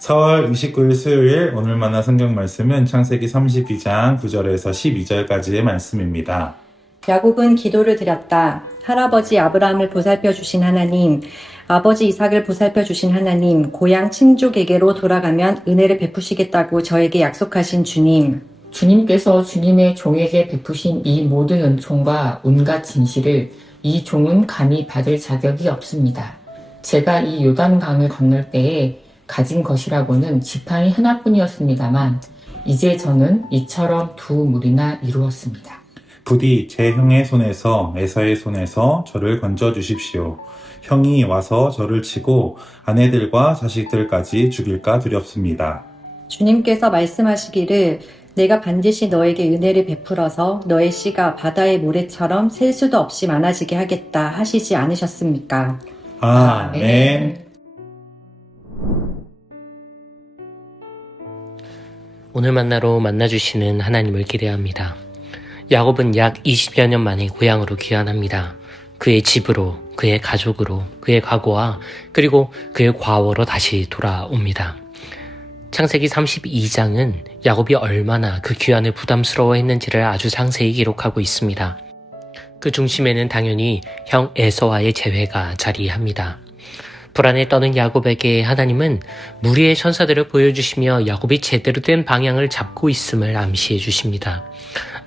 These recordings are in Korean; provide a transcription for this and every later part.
4월 29일 수요일 오늘 만난 성경 말씀은 창세기 32장 9절에서 12절까지의 말씀입니다. 야곱은 기도를 드렸다. 할아버지 아브라함을 보살펴 주신 하나님, 아버지 이삭을 보살펴 주신 하나님, 고향 친족에게로 돌아가면 은혜를 베푸시겠다고 저에게 약속하신 주님. 주님께서 주님의 종에게 베푸신 이 모든 은총과 온갖 진실을 이 종은 감히 받을 자격이 없습니다. 제가 이 요단강을 건널 때에 가진 것이라고는 지팡이 하나뿐이었습니다만 이제 저는 이처럼 두 무리나 이루었습니다. 부디 제 형의 손에서 에서의 손에서 저를 건져 주십시오. 형이 와서 저를 치고 아내들과 자식들까지 죽일까 두렵습니다. 주님께서 말씀하시기를 내가 반드시 너에게 은혜를 베풀어서 너의 씨가 바다의 모래처럼 셀 수도 없이 많아지게 하겠다 하시지 않으셨습니까? 아멘. 오늘 만나러 만나주시는 하나님을 기대합니다. 야곱은 약 20여 년 만에 고향으로 귀환합니다. 그의 집으로, 그의 가족으로, 그의 과거와 그리고 그의 과거로 다시 돌아옵니다. 창세기 32장은 야곱이 얼마나 그 귀환을 부담스러워했는지를 아주 상세히 기록하고 있습니다. 그 중심에는 당연히 형 에서와의 재회가 자리합니다. 불안에 떠는 야곱에게 하나님은 무리의 천사들을 보여주시며 야곱이 제대로 된 방향을 잡고 있음을 암시해 주십니다.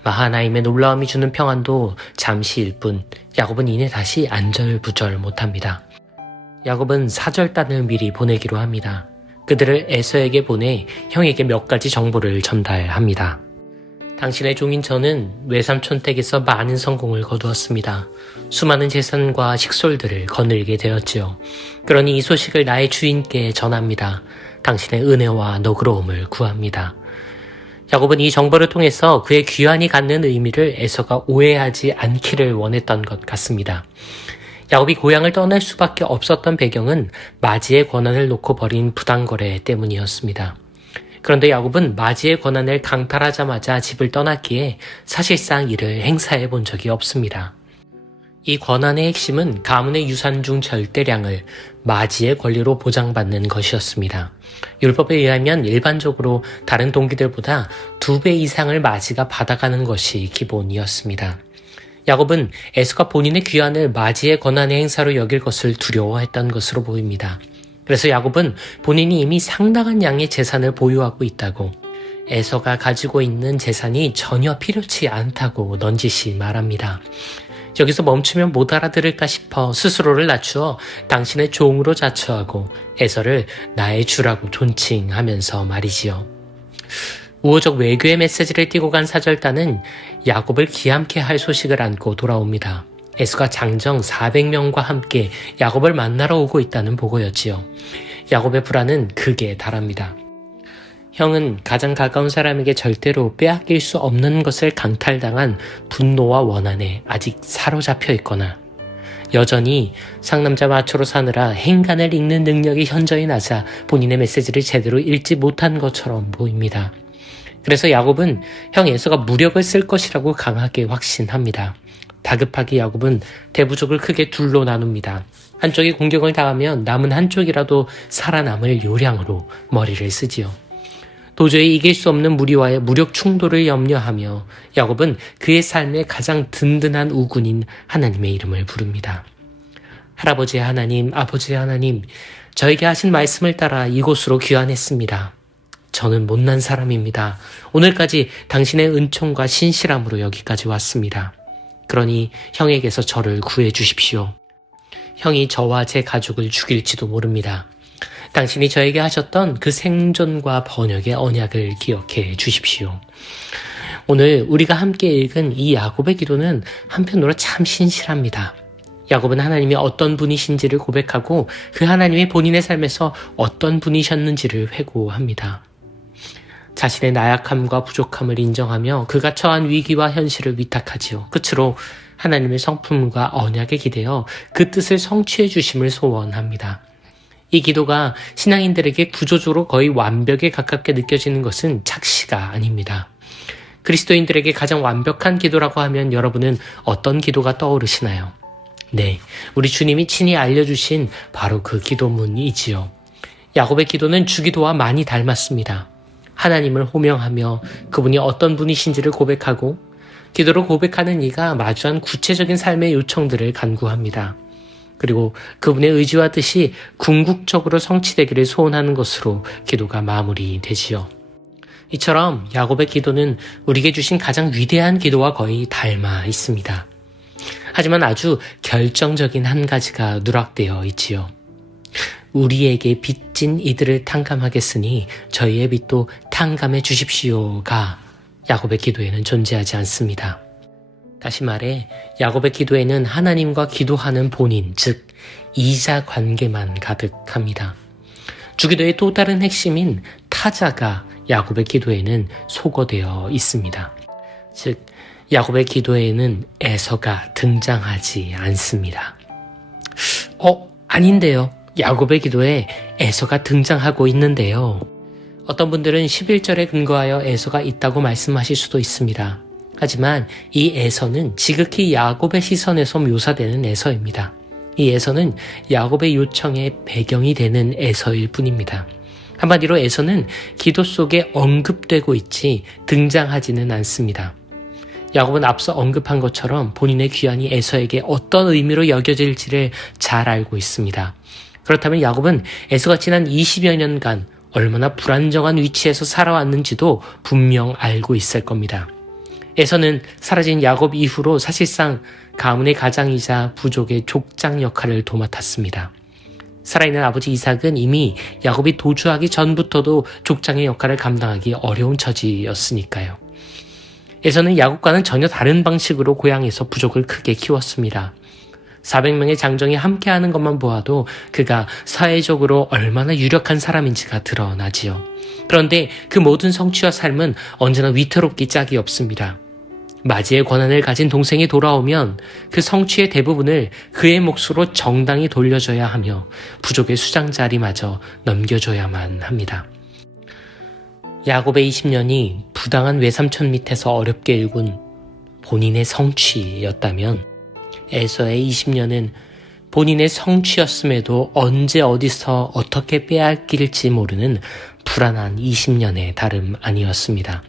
마하나임의 놀라움이 주는 평안도 잠시일 뿐 야곱은 이내 다시 안절부절 못합니다. 야곱은 사절단을 미리 보내기로 합니다. 그들을 에서에게 보내 형에게 몇 가지 정보를 전달합니다. 당신의 종인 저는 외삼촌 댁에서 많은 성공을 거두었습니다. 수많은 재산과 식솔들을 거느리게 되었지요. 그러니 이 소식을 나의 주인께 전합니다. 당신의 은혜와 너그러움을 구합니다. 야곱은 이 정보를 통해서 그의 귀환이 갖는 의미를 에서가 오해하지 않기를 원했던 것 같습니다. 야곱이 고향을 떠날 수밖에 없었던 배경은 마지의 권한을 놓고 벌인 부당거래 때문이었습니다. 그런데 야곱은 마지의 권한을 강탈하자마자 집을 떠났기에 사실상 이를 행사해 본 적이 없습니다. 이 권한의 핵심은 가문의 유산 중 절대량을 마지의 권리로 보장받는 것이었습니다. 율법에 의하면 일반적으로 다른 동기들보다 2배 이상을 마지가 받아가는 것이 기본이었습니다. 야곱은 에서가 본인의 귀환을 마지의 권한의 행사로 여길 것을 두려워했던 것으로 보입니다. 그래서 야곱은 본인이 이미 상당한 양의 재산을 보유하고 있다고, 에서가 가지고 있는 재산이 전혀 필요치 않다고 넌지시 말합니다. 여기서 멈추면 못 알아들을까 싶어 스스로를 낮추어 당신의 종으로 자처하고 에서를 나의 주라고 존칭하면서 말이지요. 우호적 외교의 메시지를 띠고 간 사절단은 야곱을 기함케 할 소식을 안고 돌아옵니다. 에서가 장정 400명과 함께 야곱을 만나러 오고 있다는 보고였지요. 야곱의 불안은 극에 달합니다. 형은 가장 가까운 사람에게 절대로 빼앗길 수 없는 것을 강탈당한 분노와 원한에 아직 사로잡혀 있거나 여전히 상남자 마초로 사느라 행간을 읽는 능력이 현저히 낮아 본인의 메시지를 제대로 읽지 못한 것처럼 보입니다. 그래서 야곱은 형 에서가 무력을 쓸 것이라고 강하게 확신합니다. 다급하게 야곱은 대부족을 크게 둘로 나눕니다. 한쪽이 공격을 당하면 남은 한쪽이라도 살아남을 요량으로 머리를 쓰지요. 도저히 이길 수 없는 무리와의 무력 충돌을 염려하며 야곱은 그의 삶의 가장 든든한 우군인 하나님의 이름을 부릅니다. 할아버지의 하나님, 아버지의 하나님, 저에게 하신 말씀을 따라 이곳으로 귀환했습니다. 저는 못난 사람입니다. 오늘까지 당신의 은총과 신실함으로 여기까지 왔습니다. 그러니 형에게서 저를 구해 주십시오. 형이 저와 제 가족을 죽일지도 모릅니다. 당신이 저에게 하셨던 그 생존과 번역의 언약을 기억해 주십시오. 오늘 우리가 함께 읽은 이 야곱의 기도는 한편으로 참 신실합니다. 야곱은 하나님이 어떤 분이신지를 고백하고 그 하나님이 본인의 삶에서 어떤 분이셨는지를 회고합니다. 자신의 나약함과 부족함을 인정하며 그가 처한 위기와 현실을 위탁하지요. 끝으로 하나님의 성품과 언약에 기대어 그 뜻을 성취해 주심을 소원합니다. 이 기도가 신앙인들에게 구조적으로 거의 완벽에 가깝게 느껴지는 것은 착시가 아닙니다. 그리스도인들에게 가장 완벽한 기도라고 하면 여러분은 어떤 기도가 떠오르시나요? 네, 우리 주님이 친히 알려주신 바로 그 기도문이지요. 야곱의 기도는 주기도와 많이 닮았습니다. 하나님을 호명하며 그분이 어떤 분이신지를 고백하고 기도로 고백하는 이가 마주한 구체적인 삶의 요청들을 간구합니다. 그리고 그분의 의지와 뜻이 궁극적으로 성취되기를 소원하는 것으로 기도가 마무리되지요. 이처럼 야곱의 기도는 우리에게 주신 가장 위대한 기도와 거의 닮아 있습니다. 하지만 아주 결정적인 한 가지가 누락되어 있지요. 우리에게 빚진 이들을 탕감하겠으니 저희의 빚도 탕감해 주십시오가 야곱의 기도에는 존재하지 않습니다. 다시 말해 야곱의 기도에는 하나님과 기도하는 본인, 즉 이자 관계만 가득합니다. 주기도의 또 다른 핵심인 타자가 야곱의 기도에는 소거되어 있습니다. 즉 야곱의 기도에는 에서가 등장하지 않습니다. 아닌데요. 야곱의 기도에 에서가 등장하고 있는데요. 어떤 분들은 11절에 근거하여 에서가 있다고 말씀하실 수도 있습니다. 하지만 이 에서는 지극히 야곱의 시선에서 묘사되는 에서입니다. 이 에서는 야곱의 요청의 배경이 되는 에서일 뿐입니다. 한마디로 에서는 기도 속에 언급되고 있지 등장하지는 않습니다. 야곱은 앞서 언급한 것처럼 본인의 귀환이 에서에게 어떤 의미로 여겨질지를 잘 알고 있습니다. 그렇다면 야곱은 에서가 지난 20여 년간 얼마나 불안정한 위치에서 살아왔는지도 분명 알고 있을 겁니다. 에서는 사라진 야곱 이후로 사실상 가문의 가장이자 부족의 족장 역할을 도맡았습니다. 살아있는 아버지 이삭은 이미 야곱이 도주하기 전부터도 족장의 역할을 감당하기 어려운 처지였으니까요. 에서는 야곱과는 전혀 다른 방식으로 고향에서 부족을 크게 키웠습니다. 400명의 장정이 함께하는 것만 보아도 그가 사회적으로 얼마나 유력한 사람인지가 드러나지요. 그런데 그 모든 성취와 삶은 언제나 위태롭기 짝이 없습니다. 맞이의 권한을 가진 동생이 돌아오면 그 성취의 대부분을 그의 몫으로 정당히 돌려줘야 하며 부족의 수장 자리마저 넘겨줘야만 합니다. 야곱의 20년이 부당한 외삼촌 밑에서 어렵게 일군 본인의 성취였다면 에서의 20년은 본인의 성취였음에도 언제 어디서 어떻게 빼앗길지 모르는 불안한 20년의 다름 아니었습니다.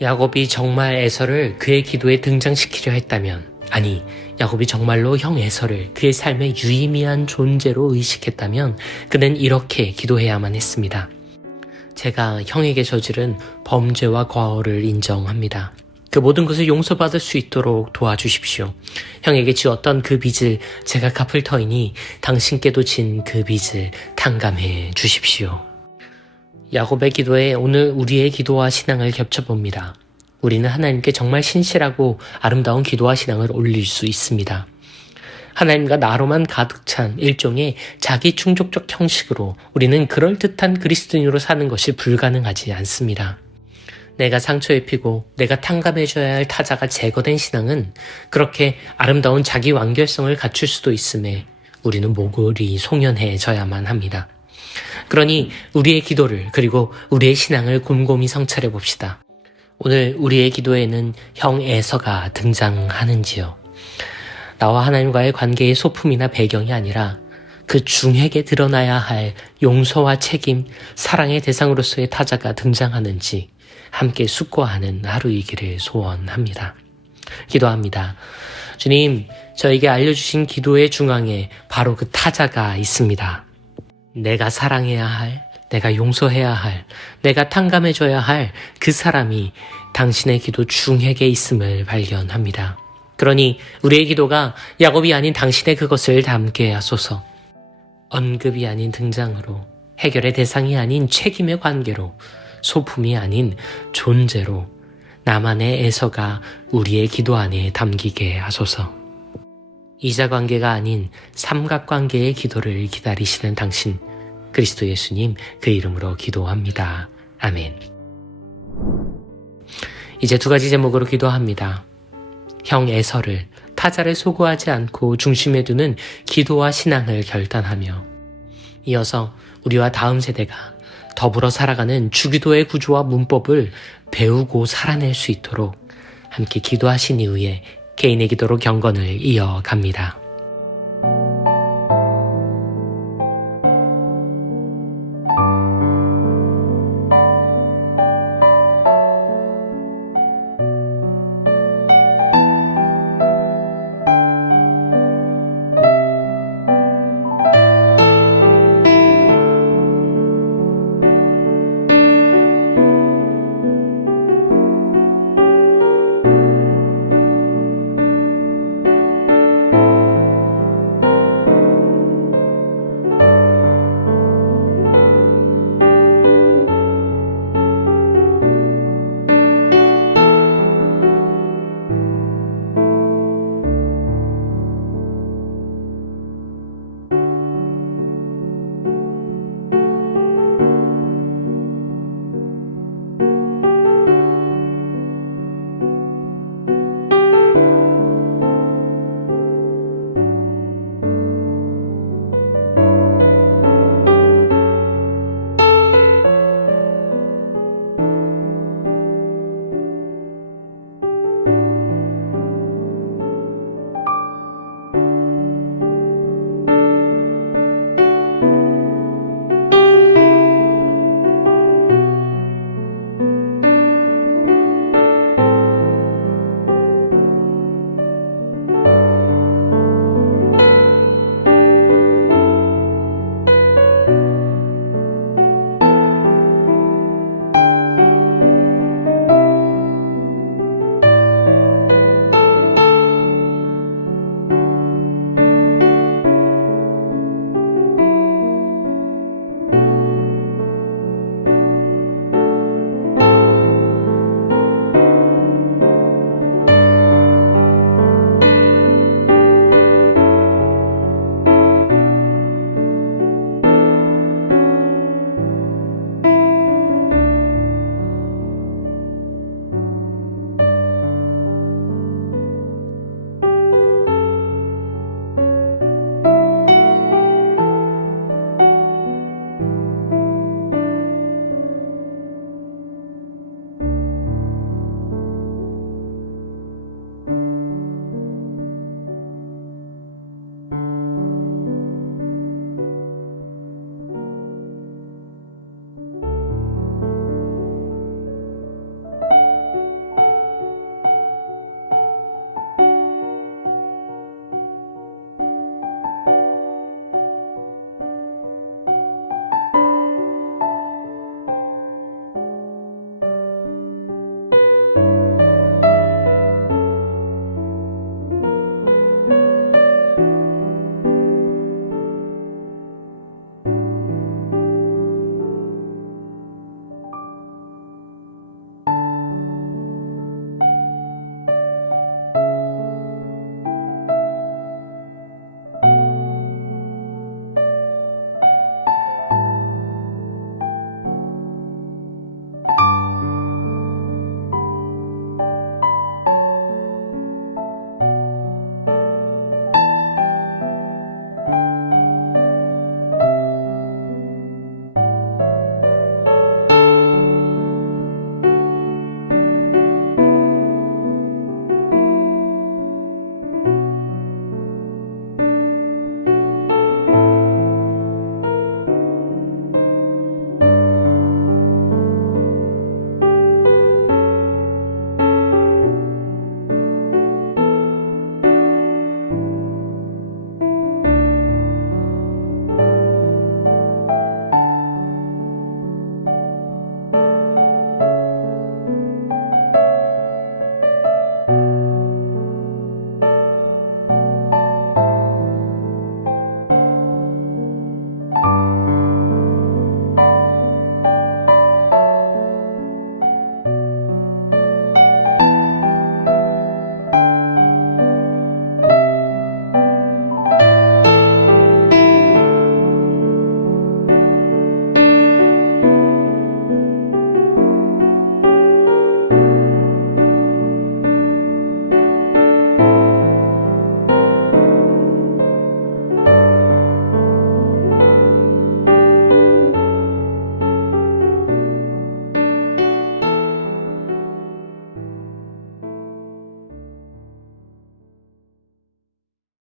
야곱이 정말 에서를 그의 기도에 등장시키려 했다면, 아니 야곱이 정말로 형 에서를 그의 삶의 유의미한 존재로 의식했다면 그는 이렇게 기도해야만 했습니다. 제가 형에게 저지른 범죄와 과오를 인정합니다. 그 모든 것을 용서받을 수 있도록 도와주십시오. 형에게 지었던 그 빚을 제가 갚을 터이니 당신께도 진 그 빚을 탕감해 주십시오. 야곱의 기도에 오늘 우리의 기도와 신앙을 겹쳐봅니다. 우리는 하나님께 정말 신실하고 아름다운 기도와 신앙을 올릴 수 있습니다. 하나님과 나로만 가득 찬 일종의 자기 충족적 형식으로 우리는 그럴듯한 그리스도인으로 사는 것이 불가능하지 않습니다. 내가 상처 입히고 내가 탕감해줘야 할 타자가 제거된 신앙은 그렇게 아름다운 자기 완결성을 갖출 수도 있음에 우리는 모골이 송연해져야만 합니다. 그러니 우리의 기도를 그리고 우리의 신앙을 곰곰이 성찰해 봅시다. 오늘 우리의 기도에는 형 에서가 등장하는지요? 나와 하나님과의 관계의 소품이나 배경이 아니라 그 중핵에 드러나야 할 용서와 책임, 사랑의 대상으로서의 타자가 등장하는지 함께 숙고하는 하루이기를 소원합니다. 기도합니다. 주님, 저에게 알려주신 기도의 중앙에 바로 그 타자가 있습니다. 내가 사랑해야 할, 내가 용서해야 할, 내가 탕감해줘야 할 그 사람이 당신의 기도 중핵에 있음을 발견합니다. 그러니 우리의 기도가 야곱이 아닌 당신의 그것을 담게 하소서. 언급이 아닌 등장으로, 해결의 대상이 아닌 책임의 관계로, 소품이 아닌 존재로 나만의 에서가 우리의 기도 안에 담기게 하소서. 이자관계가 아닌 삼각관계의 기도를 기다리시는 당신, 그리스도 예수님 그 이름으로 기도합니다. 아멘. 이제 두 가지 제목으로 기도합니다. 형 에서를, 타자를 소구하지 않고 중심에 두는 기도와 신앙을 결단하며, 이어서 우리와 다음 세대가 더불어 살아가는 주기도의 구조와 문법을 배우고 살아낼 수 있도록 함께 기도하신 이후에 개인의 기도로 경건을 이어갑니다.